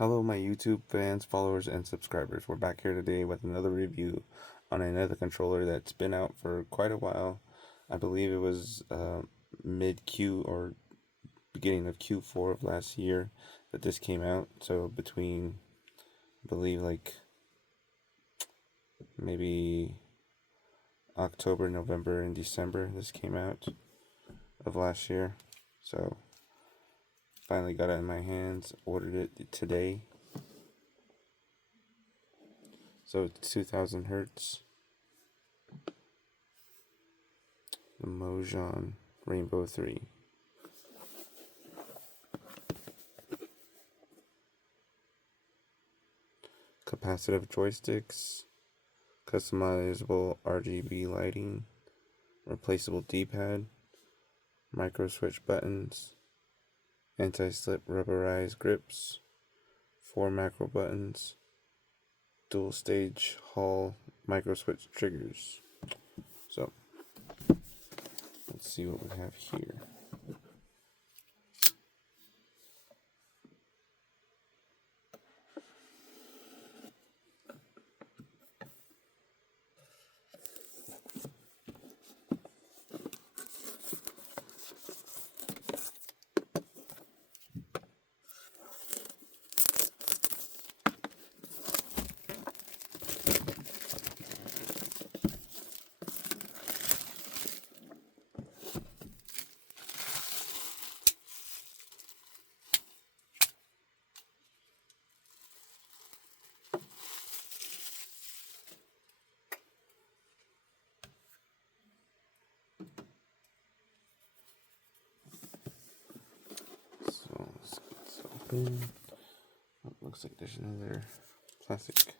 Hello, my YouTube fans, followers, and subscribers. We're back here today with another review on another controller that's been out for quite a while. I believe it was mid Q or beginning of Q4 of last year that this came out. So between, I believe, like maybe October, November, and December, this came out of last year. So finally got it in my hands, ordered it today. So it's 2000 hertz. The Mojhon Rainbow 3. Capacitive joysticks, customizable RGB lighting, replaceable D-pad, micro switch buttons, anti-slip rubberized grips, 4 macro buttons, dual stage Hall micro switch triggers. So let's see what we have here. So let's get this open. Oh, looks like there's another plastic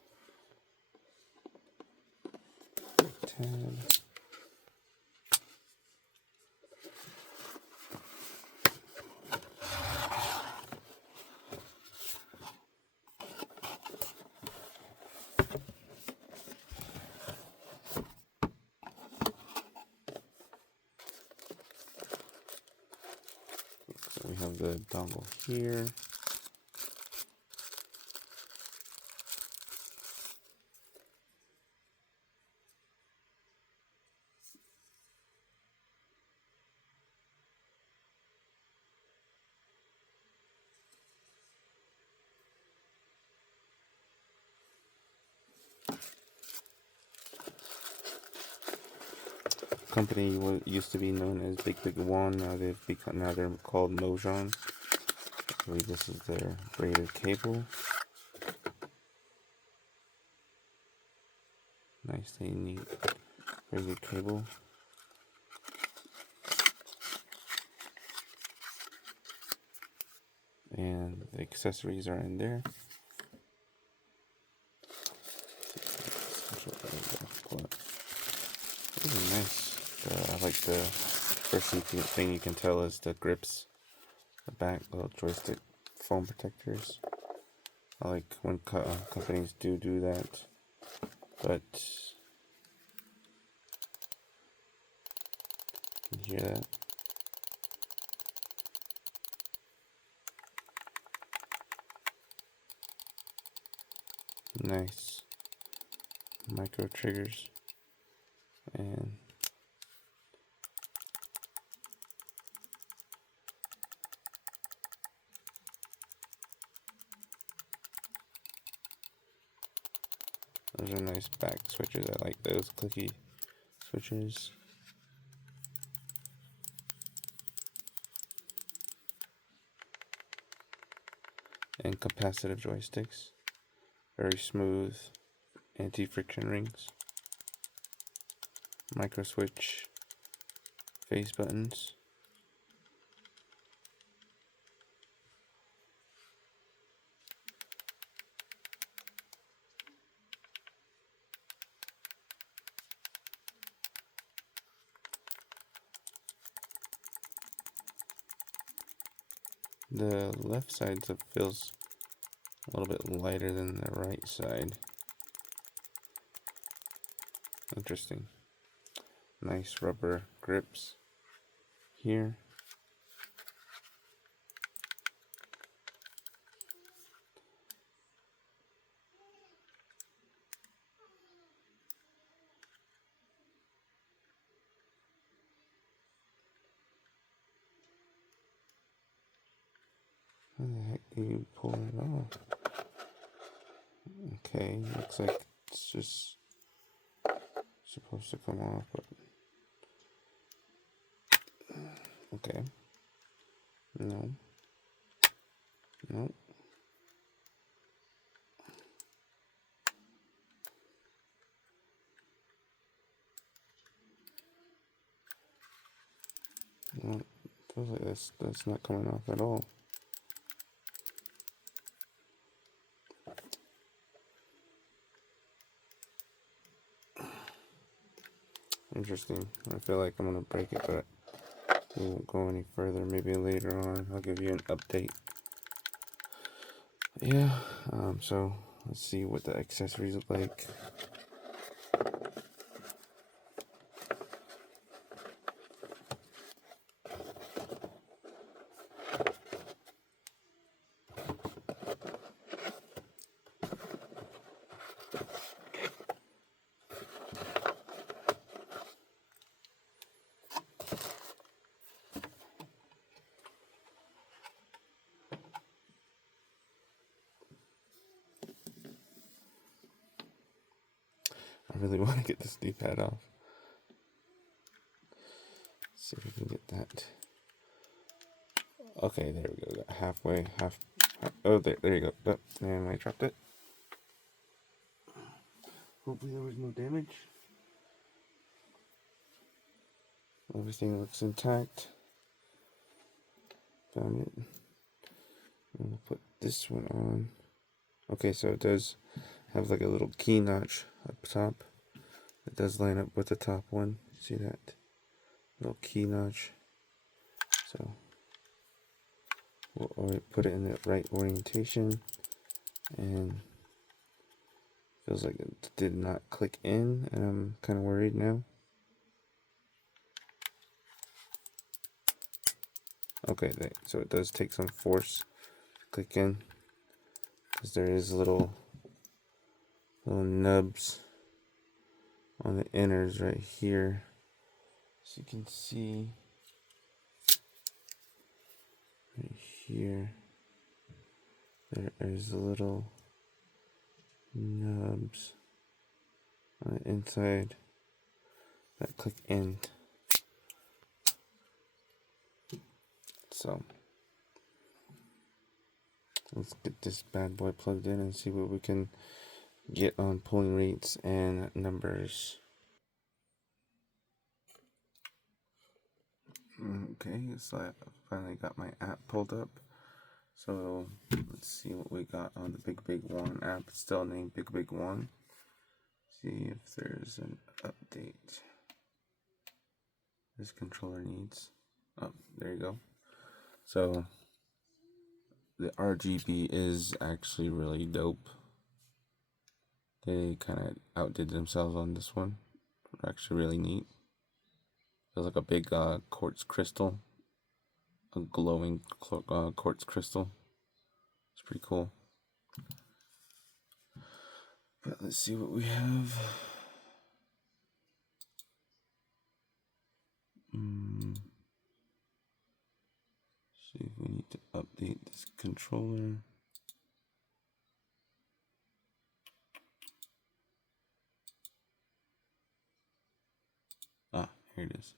tab. So we have the dongle here. Company used to be known as Big One. Now they're called Mojhon. I believe this is their braided cable. Nicely neat braided cable. And the accessories are in there. Really nice. I like the first thing you can tell is the grips. The back little joystick foam protectors. I like when companies do that, but you can hear that. Nice micro triggers, and those are nice back switches. I like those clicky switches. And capacitive joysticks. Very smooth anti-friction rings. Micro switch face buttons. The left side feels a little bit lighter than the right side. Interesting. Nice rubber grips here. How the heck do you pull it off? Okay, looks like it's just supposed to come off, but okay. No. No. No. Feels like that's not coming off at all. Interesting. I feel like I'm gonna break it, but we won't go any further. Maybe later on I'll give you an update. Yeah, so let's see what the accessories look like. I really want to get this D-pad off. Let's see if we can get that. Okay, there we go. Got halfway, oh, there you go. Oh, and I dropped it. Hopefully there was no damage. Everything looks intact. Found it. I'm gonna put this one on. Okay, so it does have like a little key notch up top. It does line up with the top one. See that little key notch? So we'll put it in the right orientation, and feels like it did not click in, and I'm kind of worried now. Okay, so it does take some force to click in, because there is little nubs on the inners right here. So you can see right here, there is little nubs on the inside that click in. So let's get this bad boy plugged in and see what we can get on pulling rates and numbers. Okay, so I finally got my app pulled up. So let's see what we got on the Big One app. It's still named Big One. See if there's an update this controller needs. Oh, there you go. So the RGB is actually really dope. They kind of outdid themselves on this one. Actually really neat. Feels like a big quartz crystal. A glowing quartz crystal. It's pretty cool. But let's see what we have. See if we need to update this controller. Ah, here it is.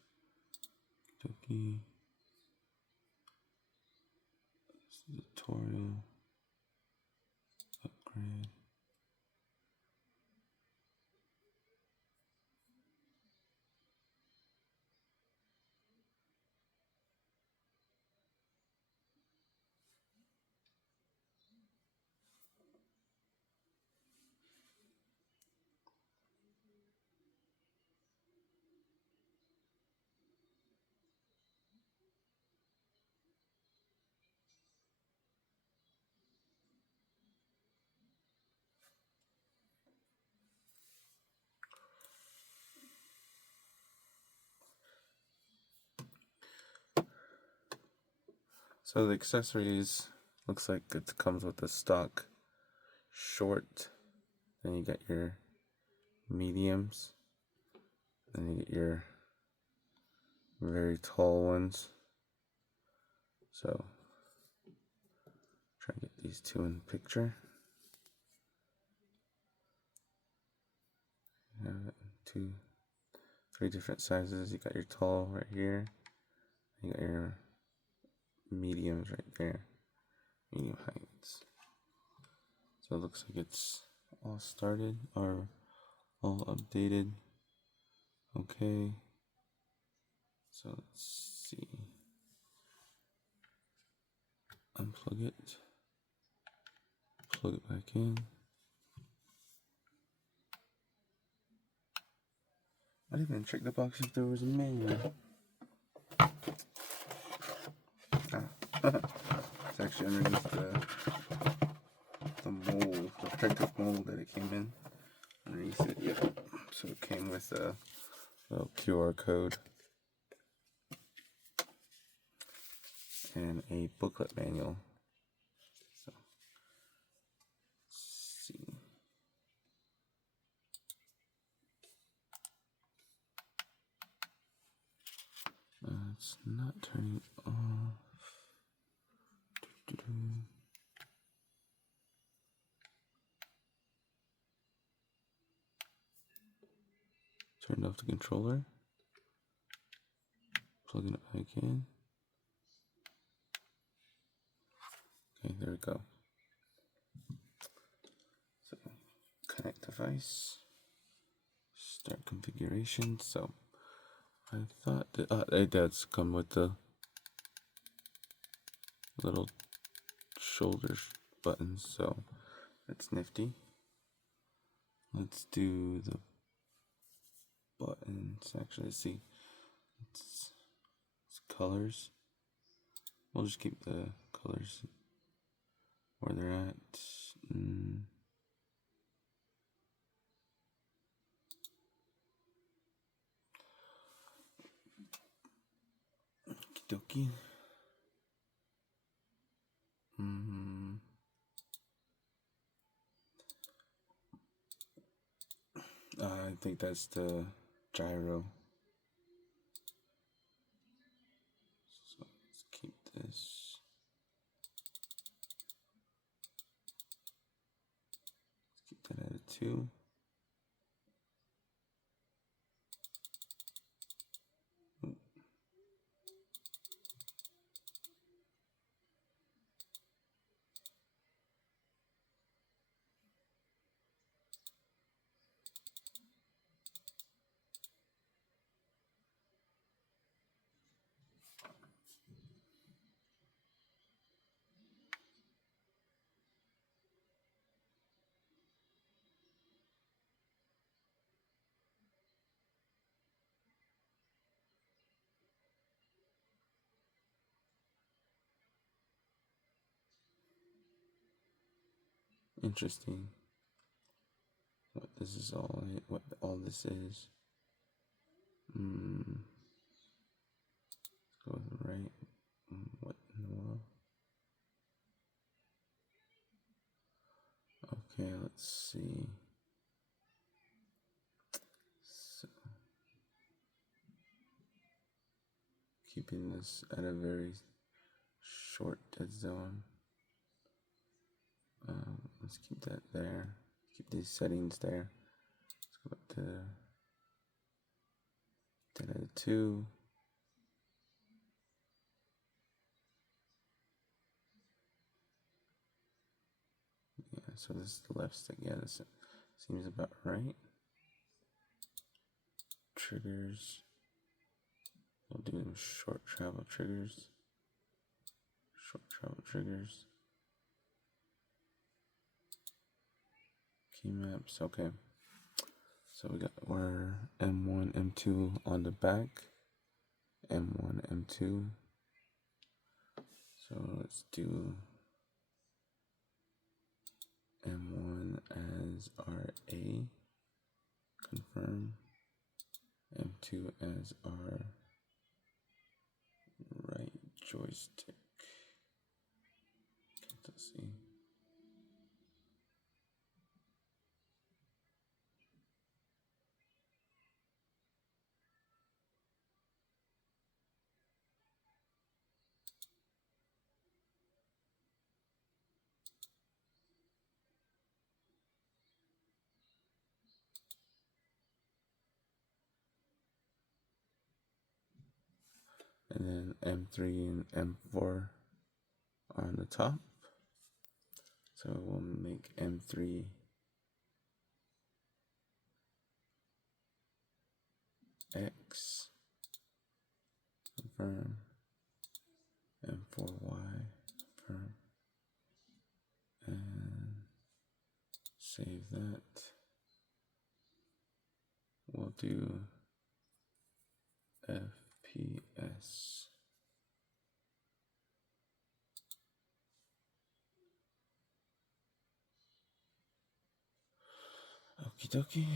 Toki. Tutorial. Upgrade. So the accessories looks like it comes with a stock short. Then you got your mediums. Then you get your very tall ones. So these two in the picture. Two, three different sizes. You got your tall right here. You got your mediums right there. Medium heights. So it looks like it's all started or all updated. Okay. So let's see. Unplug it. Plug it back in. I didn't even check the box if there was a manual. It's actually underneath the mold, the protective mold that it came in. Underneath it, yep. So it came with a little QR code and a booklet manual. So let's see. It's not turning off. Turned off the controller. Plugging it back in. Okay, there we go. So connect device. Start configuration. So I thought that it does come with the little shoulder buttons, so that's nifty. Let's do the buttons. Actually, let's see. It's colors. We'll just keep the colors where they're at. Okie dokie. I think that's the gyro. So let's keep this. Let's keep that at a 2. Interesting. What this is all. What all this is. Go with the right. What in the world? Okay, let's see. So, keeping this at a very short dead zone. Let's keep that there. Keep these settings there. Let's go up to that at a 2. Yeah, so this is the left stick. Yeah, this seems about right. Triggers. We'll do short travel triggers. Short travel triggers. Key maps. Okay. So we're M1, M2 on the back. M1, M2. So let's do M1 as RA. Confirm. M2 as our right joystick. Let's see. and then M3 and M4 on the top. So we'll make M3 X, confirm, M4Y, confirm, and save that. We'll do FPS. Okie dokie.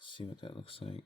See what that looks like.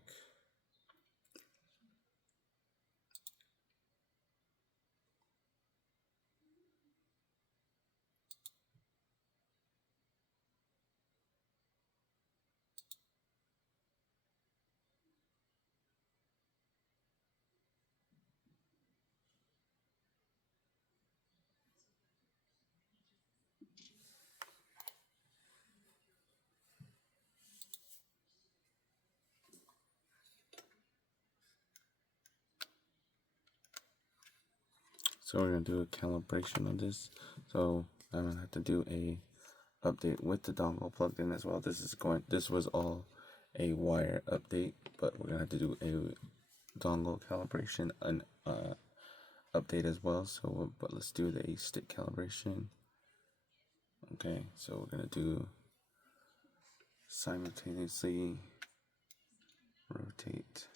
So we're gonna do a calibration on this. So I'm gonna have to do a update with the dongle plugged in as well. This was all a wire update, but we're gonna have to do a dongle calibration and update as well. So, but let's do the stick calibration. Okay, so we're gonna do simultaneously rotate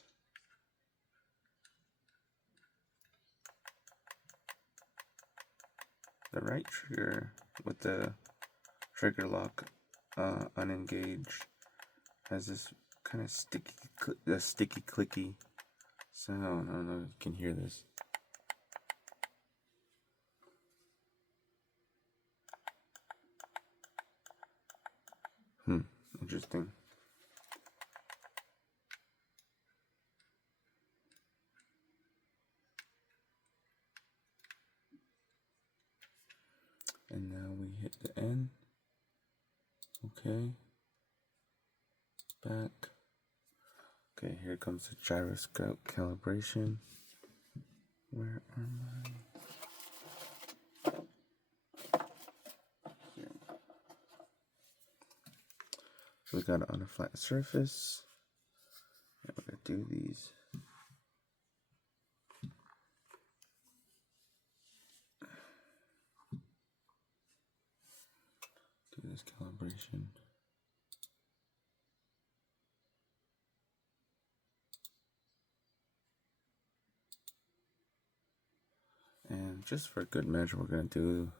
the right trigger with the trigger lock unengaged. Has this kind of sticky clicky sound. I don't know if you can hear this. Interesting. And now we hit the end. Okay. Back. Okay, here comes the gyroscope calibration. Where are my... Here. So we got it on a flat surface. And we're gonna do these. Do this calibration. And just for good measure, we're gonna do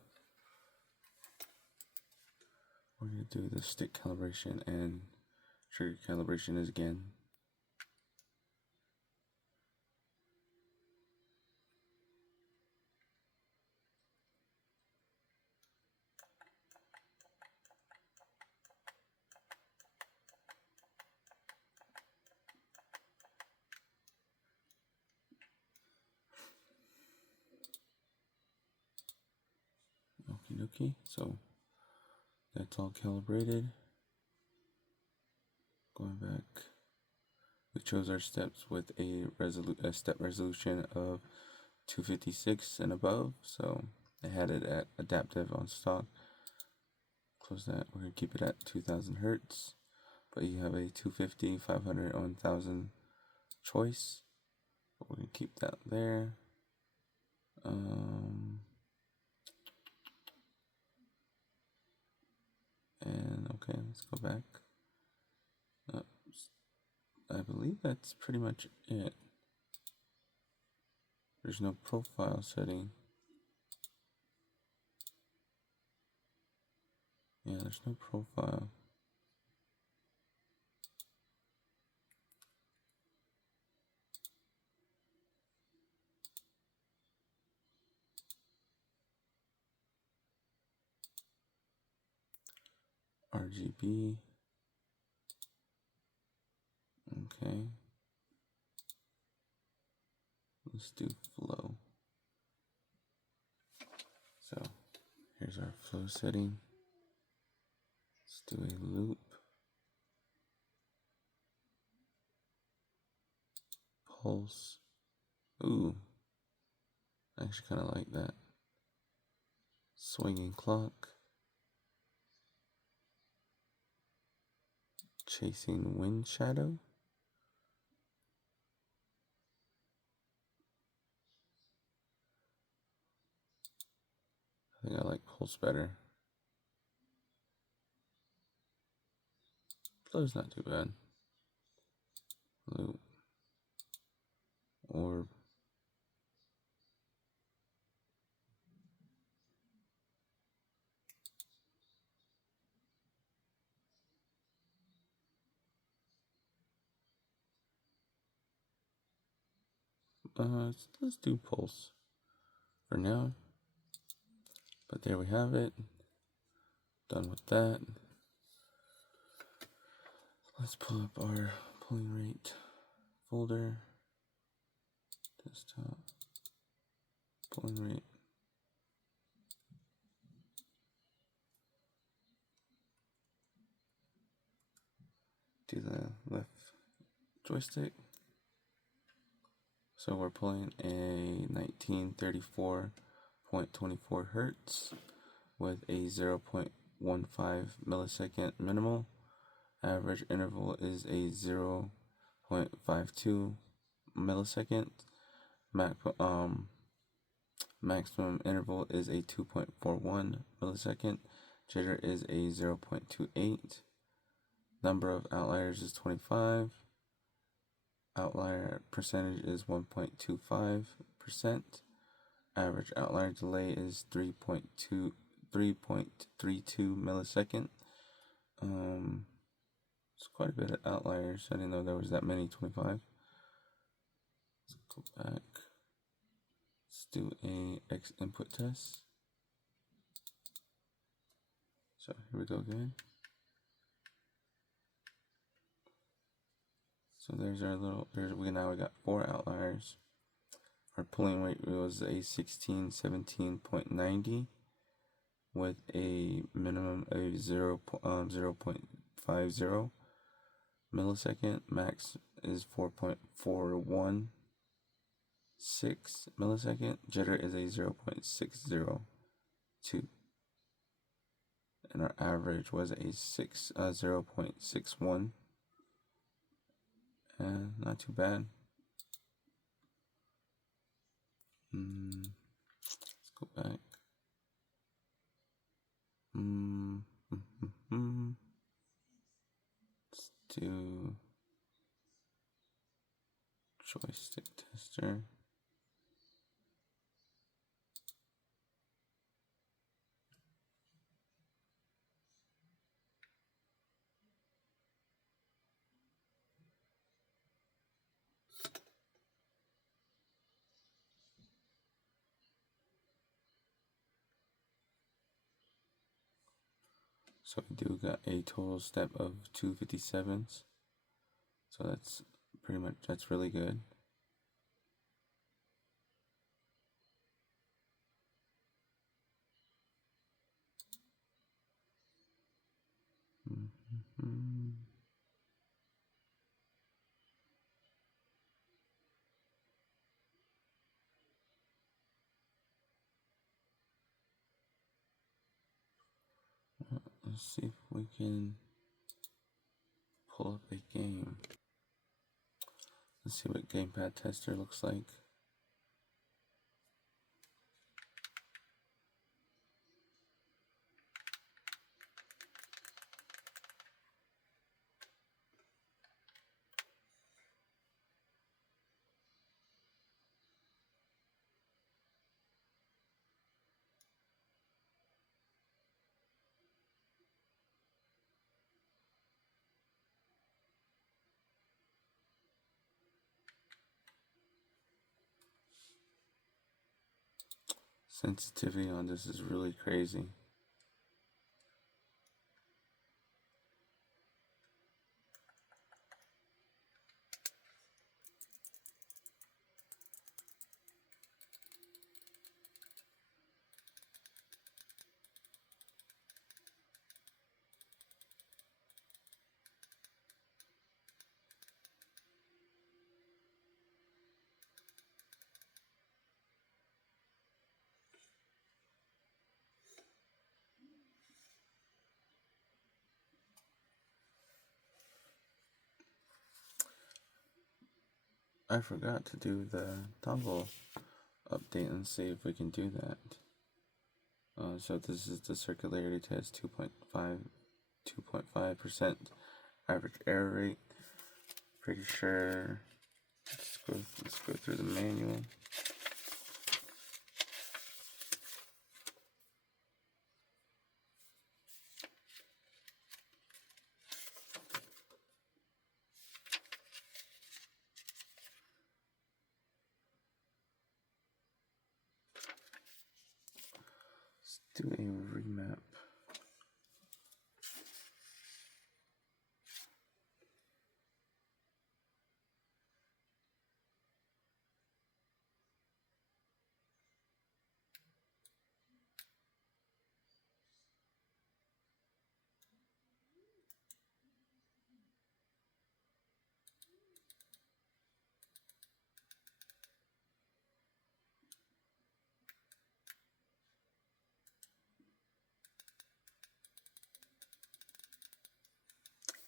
the stick calibration and trigger calibration is again. Okie dokie. So that's all calibrated. Going back, we chose our steps with a step resolution of 256 and above. So I had it at adaptive on stock. Close that. We're gonna keep it at 2000 hertz, but you have a 250, 500, 1000 choice. But we're gonna keep that there. And okay, let's go back. I believe that's pretty much it. There's no profile setting. Yeah, there's no profile. RGB. Okay. Let's do flow. So here's our flow setting. Let's do a loop. Pulse. Ooh. I actually kind of like that. Swinging clock. Chasing wind shadow. I think I like pulse better. Flow's not too bad. Loop. Orb. Let's do pulse for now. But there we have it. Done with that. Let's pull up our pulling rate folder. Desktop. Pulling rate. Do the left joystick. So we're pulling a 1934.24 hertz with a 0.15 millisecond minimal. Average interval is a 0.52 millisecond. Maximum interval is a 2.41 millisecond. Jitter is a 0.28. Number of outliers is 25. Outlier percentage is 1.25%. Average outlier delay is 3.32 millisecond. It's quite a bit of outliers. I didn't know there was that many. 25. Let's go back. Let's do a X input test. So here we go again. So there's our little. We got 4 outliers. Our pulling rate was a 1617.90 with a minimum of 0.50 millisecond. Max is 4.416 millisecond. Jitter is a 0.602. And our average was a 0.61. And not too bad. Let's go back. Let's do joystick tester. So we do got a total step of 257s. So that's really good. Let's see if we can pull up a game. Let's see what gamepad tester looks like. Sensitivity on this is really crazy. I forgot to do the toggle update and see if we can do that. So this is the circularity test 2.5% average error rate. Pretty sure. Let's go through the manual. Let's do a remap.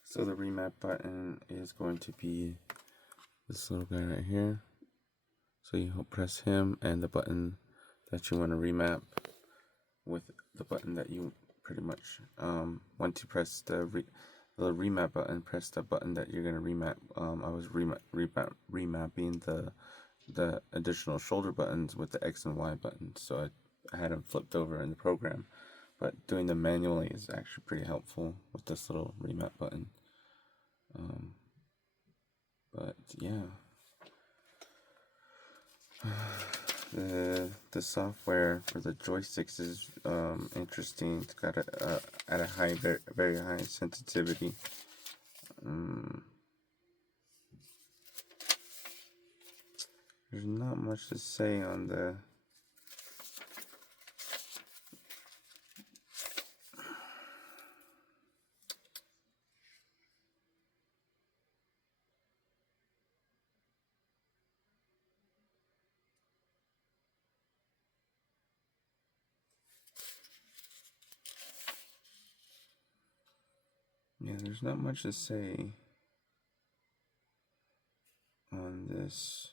So the remap button is going to be this little guy right here. So you press him and the button that you want to remap with the button that you pretty much, once you press the remap button, press the button that you're going to remap. I was remapping the additional shoulder buttons with the X and Y buttons, so I had them flipped over in the program. But doing them manually is actually pretty helpful with this little remap button. But yeah, the software for the joysticks is interesting. It's got at a high, very high sensitivity. There's not much to say on the there's not much to say on this.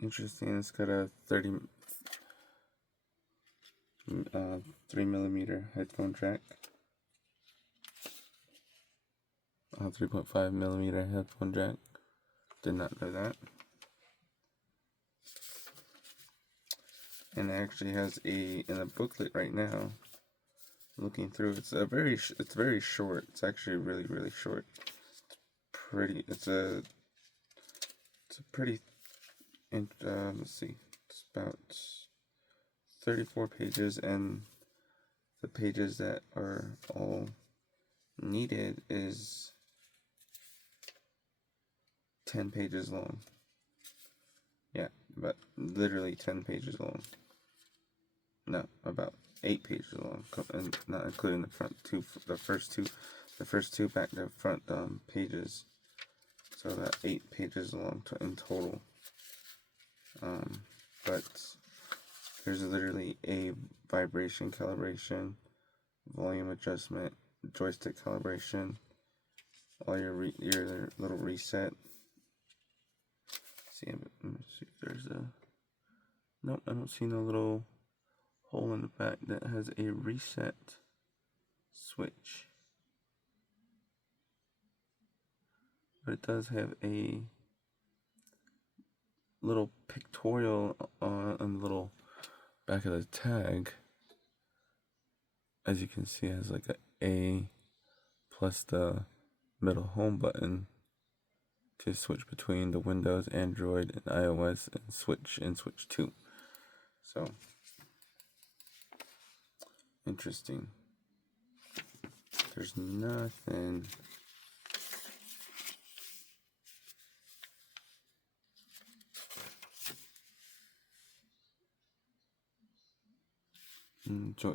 Interesting. It's got a 3mm headphone jack. 3.5mm headphone jack. Did not know that. And it actually has in a booklet right now. Looking through, it's very short. It's actually really short. It's a pretty. Let's see. It's about 34 pages, and the pages that are all needed is 10 pages long. Yeah, but literally 10 pages long. No, about 8 pages long, and not including the first two back to front pages. So about 8 pages long in total. But there's literally a vibration calibration, volume adjustment, joystick calibration, all your little reset. Let me see if there's nope, I don't see no little hole in the back that has a reset switch. But it does have a little pictorial on the little back of the tag. As you can see, it has like A plus the middle home button to switch between the Windows, Android, and iOS, and Switch 2. So interesting. There's nothing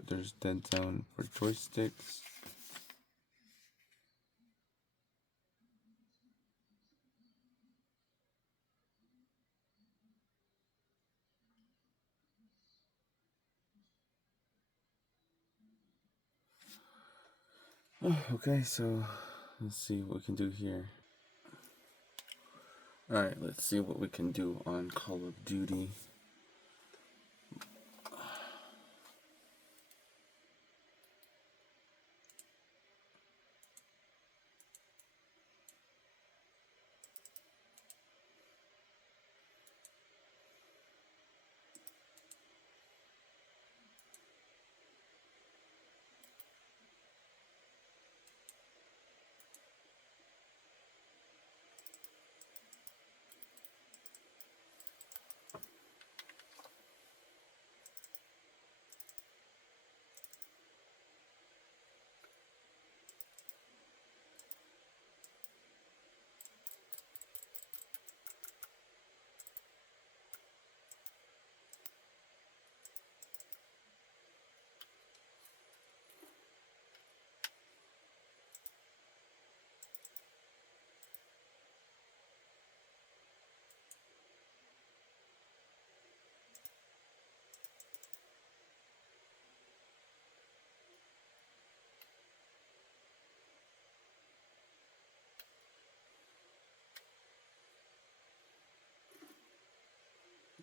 There's dead zone for joysticks. Oh, okay, so let's see what we can do here. Alright, let's see what we can do on Call of Duty.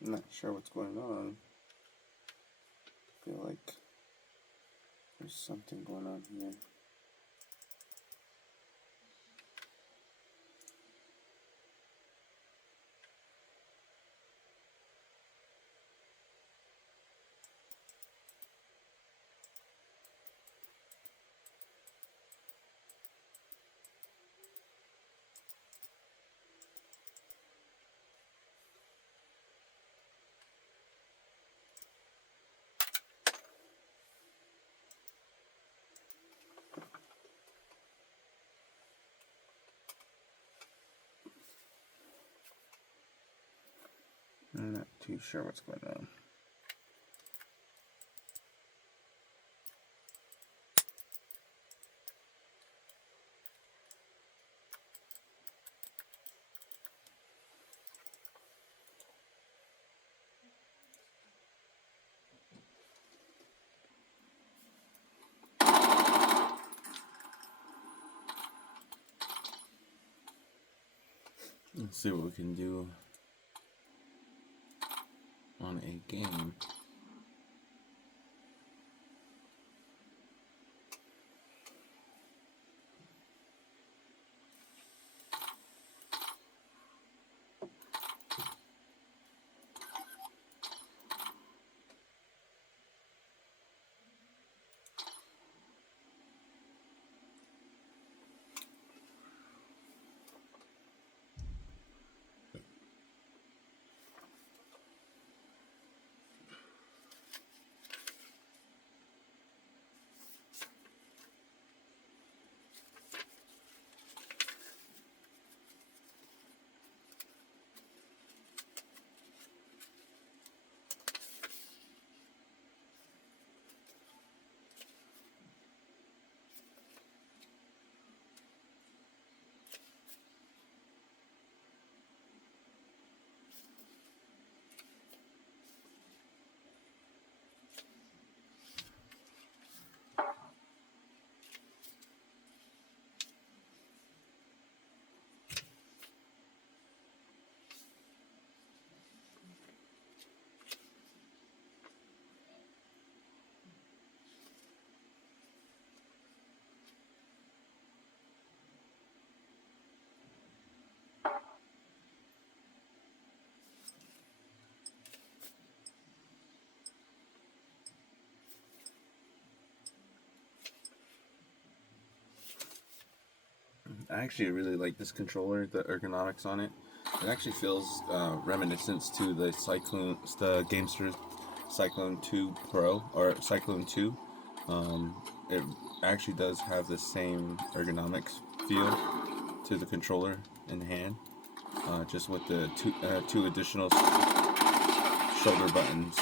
I'm not sure what's going on. I feel like there's something going on here. I'm not too sure what's going on. Let's see what we can do on a game. I actually really like this controller, the ergonomics on it. It actually feels reminiscent to the Gamester Cyclone 2 Pro, or Cyclone 2. It actually does have the same ergonomics feel to the controller in hand, just with the two additional shoulder buttons.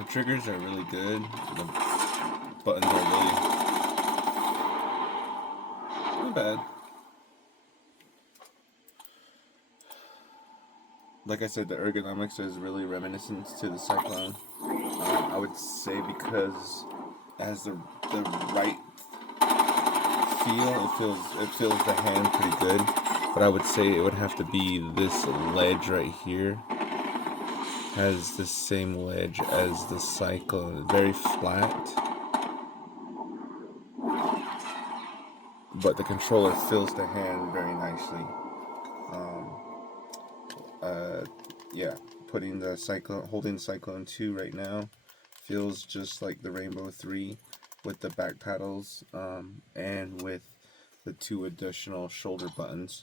The triggers are really good. The buttons are really not bad. Like I said, the ergonomics is really reminiscent to the Cyclone. I would say because it has the right feel. It feels the hand pretty good. But I would say it would have to be this ledge right here. Has the same ledge as the Cyclone. Very flat. But the controller fills the hand very nicely. Yeah, putting the Cyclone, holding Cyclone 2 right now, feels just like the Rainbow 3 with the back paddles and with the 2 additional shoulder buttons.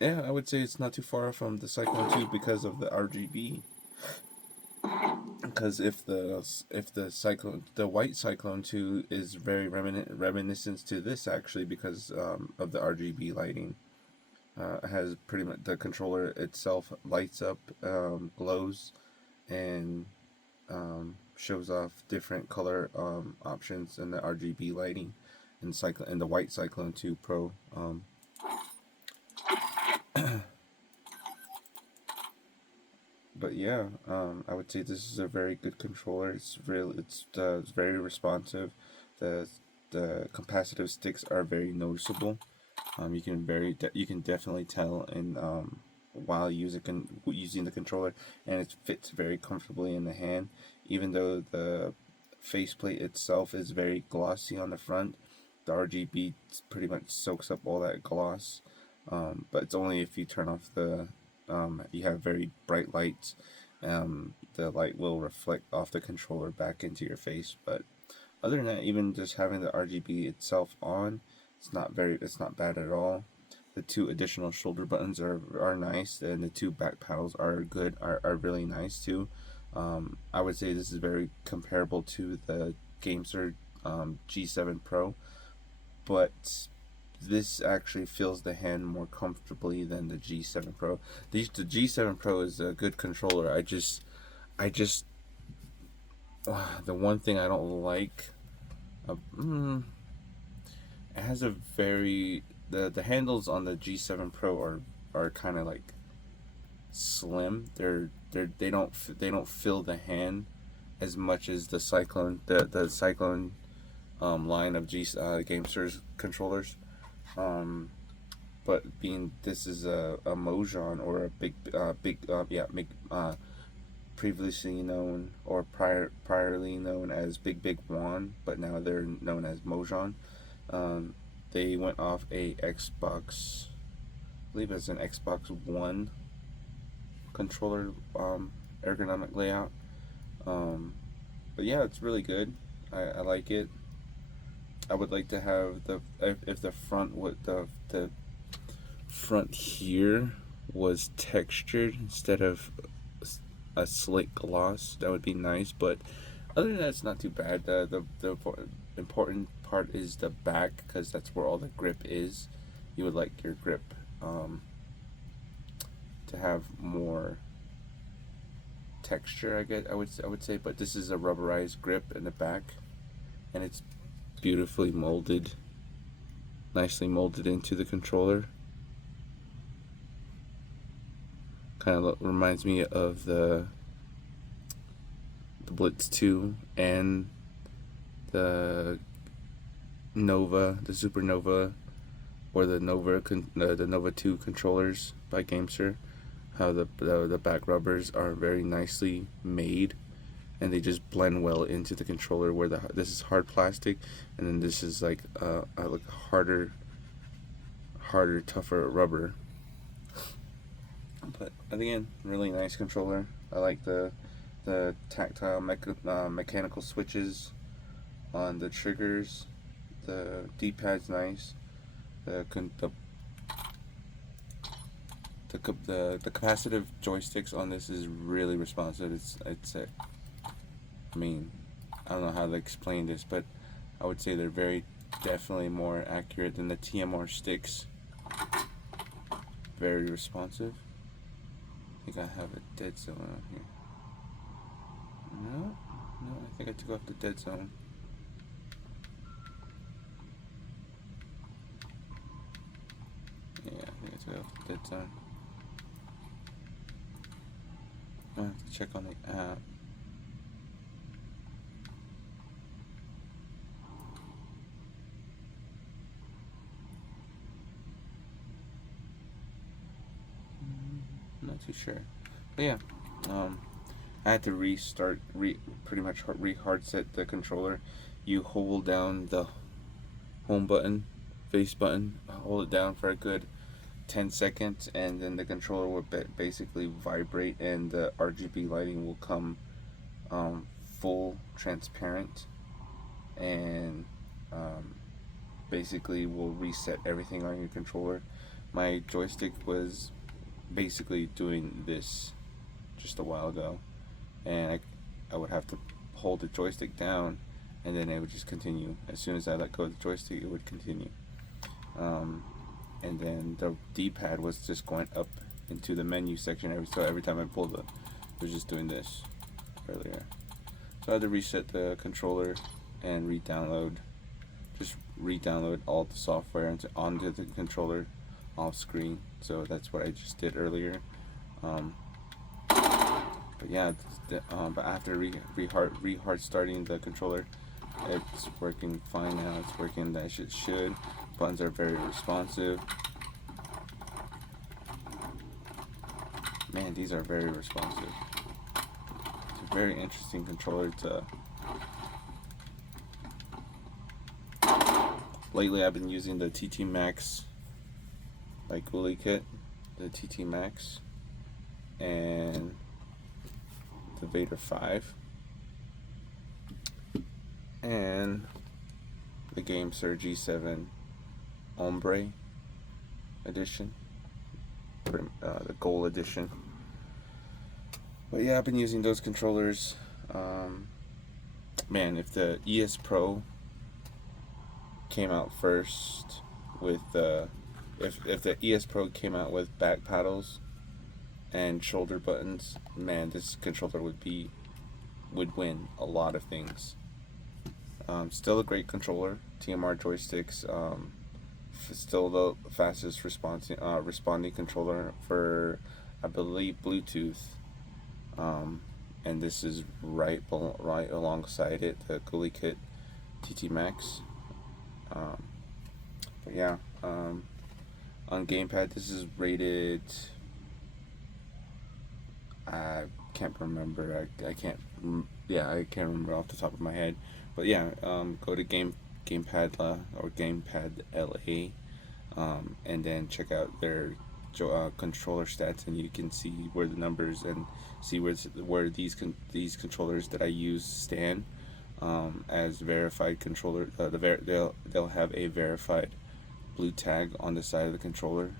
Yeah, I would say it's not too far from the Cyclone 2 because of the RGB. Because if the white Cyclone 2 is very reminiscent to this actually because of the RGB lighting. Has pretty much the controller itself lights up, glows, and shows off different color options in the RGB lighting, and the white Cyclone 2 Pro. But yeah, I would say this is a very good controller. It's very responsive. The capacitive sticks are very noticeable. You can definitely tell in while using the controller, and it fits very comfortably in the hand. Even though the faceplate itself is very glossy on the front, the RGB pretty much soaks up all that gloss. But it's only if you turn off you have very bright lights. The light will reflect off the controller back into your face. But other than that, even just having the RGB itself on, it's not bad at all. The 2 additional shoulder buttons are nice, and the 2 back paddles are good, are really nice too. I would say this is very comparable to the GameSir G7 Pro, but this actually feels the hand more comfortably than the G7 Pro. The G7 Pro is a good controller. I just the one thing I don't like, it has a very the handles on the G7 Pro are kind of like slim. They don't fill the hand as much as the Cyclone Cyclone line of GameSir's controllers. But being this is a Mojhon or a previously known or priorly known as Big Juan, but now they're known as Mojhon. They went off a Xbox, I believe it's an Xbox One controller ergonomic layout. But yeah, it's really good. I like it. I would like to have if the front here was textured instead of a slick gloss. That would be nice. But other than that, it's not too bad. The important part is the back, because that's where all the grip is. You would like your grip to have more texture, I would say, but this is a rubberized grip in the back, and it's beautifully molded, nicely molded into the controller. Kind of reminds me of the Blitz 2 and the Nova, the Supernova, or the Nova 2 controllers by GameSir. How the back rubbers are very nicely made, and they just blend well into the controller. Where this is hard plastic, and then this is like harder, tougher rubber. But again, really nice controller. I like the tactile mechanical switches on the triggers. The D-pad's nice. The capacitive joysticks on this is really responsive. I mean, I don't know how to explain this, but I would say they're definitely more accurate than the TMR sticks. Very responsive. think I have a dead zone on here. No, I think I took off the dead zone. Yeah, I think I took off the dead zone. I have to check on the app. I'm not too sure. But yeah, I had to pretty much hard set the controller. You hold down the home button, face button, hold it down for a good 10 seconds, and then the controller will basically vibrate, and the RGB lighting will come full transparent, and basically will reset everything on your controller. My joystick was basically doing this just a while ago, and I would have to hold the joystick down, and then it would just continue. As soon as I let go of the joystick, it would continue. And then the D-pad was just going up into the menu section every time I pulled it was just doing this earlier. So I had to reset the controller and just re-download all the software onto the controller off screen. So that's what I just did earlier. But yeah, but after rehard starting the controller, it's working fine now. It's working as it should. Buttons are very responsive. Man, these are very responsive. It's a very interesting controller to. Lately, I've been using the TT Max, like Ghoulie kit, the TT Max, and the Vader 5, and the GameSir G7 Ombre edition, the Gold edition. But yeah, I've been using those controllers. Man, if the ES Pro came out first with if the ES Pro came out with back paddles and shoulder buttons, man, this controller would win a lot of things. Still a great controller. TMR joysticks. Still the fastest responding controller for, I believe, Bluetooth. And this is right alongside it, the Ghoulie kit TT Max. But yeah, on gamepad, this is rated. I can't remember. I can't. Yeah, I can't remember off the top of my head. But yeah, go to gamepad or gamepad LA, and then check out their controller stats, and you can see where the numbers and see where these controllers that I use stand as verified controller. They'll have a verified blue tag on the side of the controller,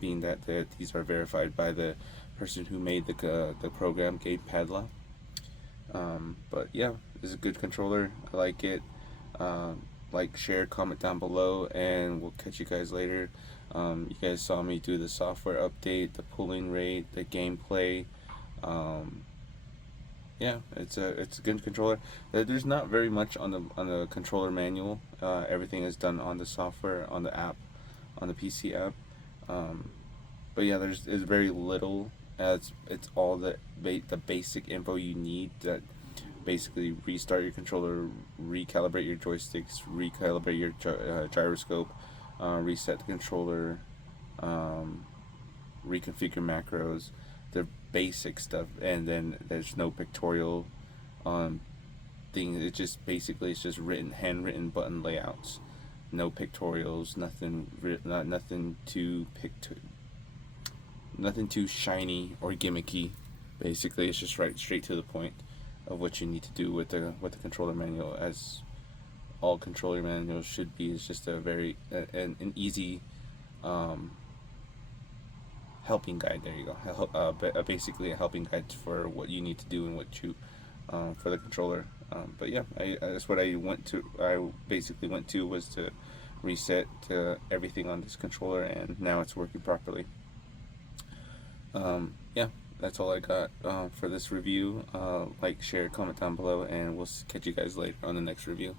being that these are verified by the person who made the program, Gabe Padla. But yeah, this is a good controller. I like it. Like, share, comment down below, and we'll catch you guys later. You guys saw me do the software update, the pulling rate, the gameplay. Yeah, it's a good controller. There's not very much on the controller manual. Everything is done on the software, on the app, on the PC app. But yeah, there's very little. It's all the basic info you need. That basically restart your controller, recalibrate your joysticks, recalibrate your gyroscope, reset the controller, reconfigure macros, the basic stuff, and then there's no pictorial thing. It's just basically handwritten button layouts, no pictorials, nothing too shiny or gimmicky. Basically, it's just straight to the point of what you need to do with the controller manual, as all controller manuals should be. It's just a very an easy helping guide. There you go. Basically a helping guide for what you need to do and what you for the controller. But yeah, that's what I basically went to was to reset everything on this controller, and now it's working properly. yeah, that's all I got for this review. Like, share, comment down below, and we'll catch you guys later on the next review.